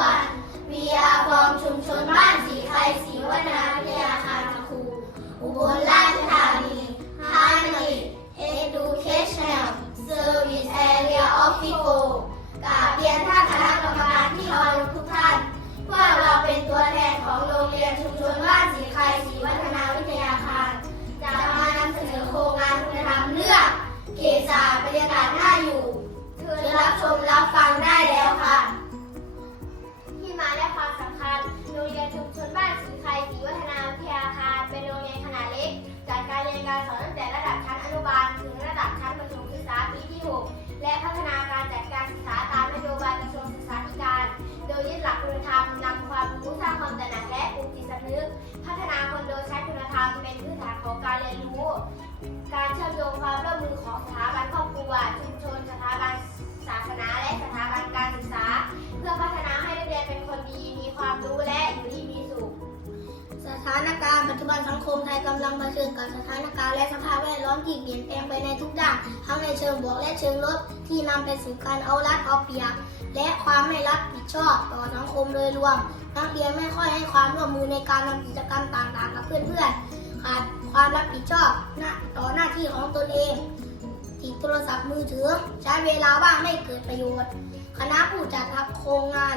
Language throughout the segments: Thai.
วัน มีอาฟองชุมชนบ้านสีไครสีวัฒนาวิทยาคารครู อุบลราชธานีฮาร์ดเอ็ดูเคชั่นเซอร์วิสแอเรียออฟฟิ ชุมชนบ้านสีไครศรีวัฒนาวิทยาคารเป็นโรงเรียนขนาดเล็ก จัดการเรียนการสอนตั้งแต่ระดับชั้นอนุบาล ถึงระดับชั้นประถมศึกษาปีที่ 6 และพัฒนาการจัดการศึกษาตามนโยบายกระทรวงศึกษาธิการ โดยยึดหลักคุณธรรมนำความรู้สร้างความตระหนักและปลูกจิตสำนึก พัฒนาคนโดยใช้คุณธรรมเป็นพื้นฐานของการเรียนรู้ การเชื่อมโยงความร่วมมือของสถาบันครอบครัว จจุบันสังคมไทยกำลังเผชิญกับสถานการณ์และสภาพแวดล้อมที่เปลี่ยนแปลงไปในทุกด้านทั้งในเชิงบวกและเชิงลบที่นำไปสู่การเอารัดเอาเปรียบและความไม่รับผิดชอบต่อสังคมโดยรวม นักเรียนไม่ค่อยให้ความร่วมมือในการทำกิจกรรมต่างๆ กับเพื่อนๆขาดความรับผิดชอบต่อหน้าที่ของตนเองติดโทรศัพท์มือถือ ใช้เวลาว่างไม่เกิดประโยชน์ คณะผู้จัดทำโครงงาน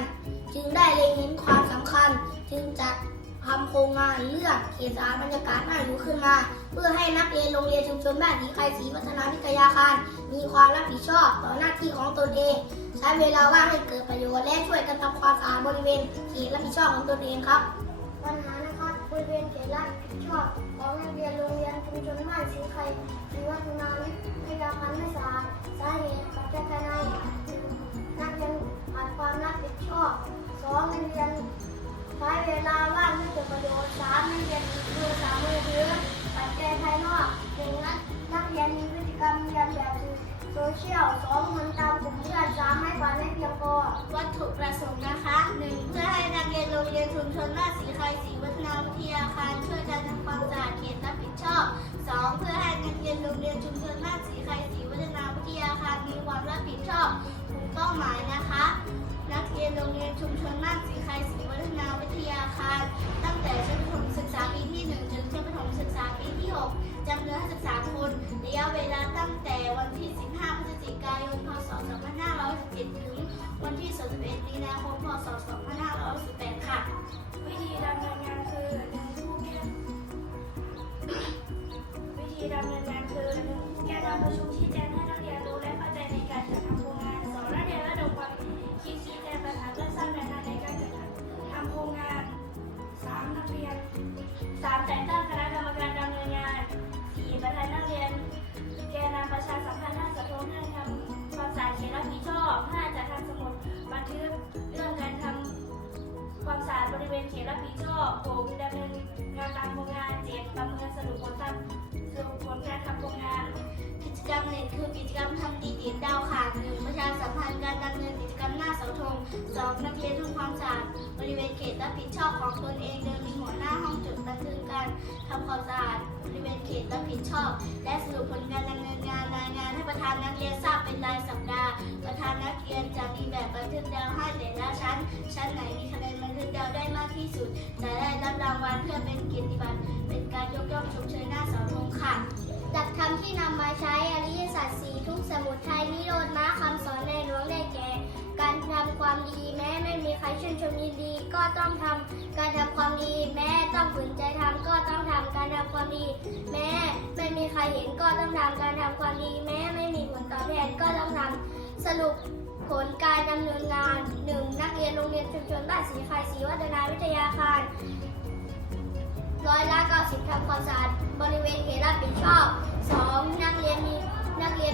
จึงได้เล็งเห็นความสำคัญ จึงจัด ทำโครงงานเรื่องเขตสารบรรยากาศน่าอยู่ขึ้นมา เพื่อให้นักเรียนโรงเรียนชุมชนบ้านสีไครศรีวัฒนาวิทยาคาร มีความรับผิดชอบต่อหน้าที่ของตนเอง ใช้เวลาว่างให้เกิดประโยชน์และช่วยกันทำความสะอาดบริเวณเขตรับผิดชอบของตนเองครับปัญหานะครับบริเวณเขตรับผิดชอบของนักเรียนโรงเรียนชุมชนบ้านสีไครศรีวัฒนาวิทยาคารไม่สะอาดสาเหตุปัจจัยภายในนักเรียนขาดความรับผิดชอบสองนักเรียนใช้เวลาว่าง ประโยชน์สามนักเรียนโทรศัพท์มือถือปัจจัยภายนอกหนึ่งนักนักเรียนมีพฤติกรรมเรียนแบบโซเชียลสองมันตามกลุ่มเพื่อนสามให้ความไม่เพียงพอวัตถุประสงค์นะคะหนึ่งเพื่อให้นักเรียนโรงเรียนชุมชนบ้านสีไครศรีวัฒนาวิทยาคารช่วยกันทำความสะอาดเขตรับผิดชอบสองเพื่อให้นักเรียนโรงเรียนชุมชนบ้านสีไครศรีวัฒนาวิทยาคารมีความรับผิดชอบถูกเป้าหมายนะคะ นักเรียนโรงเรียนชุมชนบ้านสีไครศรี นาคมพศ 2518 ค่ะ วิธีดำเนิน เรื่องการทำความสะอาดบริเวณเขตรับผิดชอบผมดำเนินงานตามโครงกานเจ็ดประเมินสรุปผลทำสรุปผลการทำโครงการ คือกิจกรรมทำดีติดดาวค่ะหนึ่งประชาสัมพันธ์การดำเนินกิจกรรมหน้าเสาธงสองนักเรียนทำความสะอาดบริเวณเขตรับผิดชอบของตนเองโดยมีหัวหน้าห้องจดบันทึกการทำความสะอาดบริเวณเขตรับผิดชอบ และสรุปผลการดำเนินงานรายงานให้ประธานนักเรียนทราบเป็นรายสัปดาห์ ประธานนักเรียนจะมีแบบบันทึกดาวให้แต่ละชั้น ชั้นไหนมีคะแนนบันทึกดาวได้มากที่สุดจะได้รับรางวัลเพื่อเป็นเกียรติบัตรเป็นการยกย่องชมเชยหน้าเสาธงค่ะหลักธรรมที่นำมาใช้ สี่ทุกสมุทัยนิโรธนะคำสอนในหลวงได้แก่ การทำความดีแม้ไม่มีใครชื่นชมยินดี ก็ต้องทำการทำความดี แม้ต้องฝืนใจทำก็ต้องทำการทำความดี แม้ไม่มีใครเห็นก็ต้องทำการทำความดี แม้ไม่มีผลตอบแทนก็ต้องทำสรุปผลการดำเนินงาน 1. นักเรียนโรงเรียนชุมชนบ้านศรีไครศรีวัฒนาวิทยาคารร้อยละ90ทำความสะอาดบริเวณเขตรับผิดชอบ 2. นักเรียนมีนักเรียน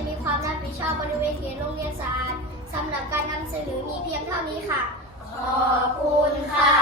มีความรับผิดชอบบริเวณเขตโรงเรียนสะอาดสำหรับการนำเสนอมีเพียงเท่านี้ค่ะ ขอบคุณค่ะ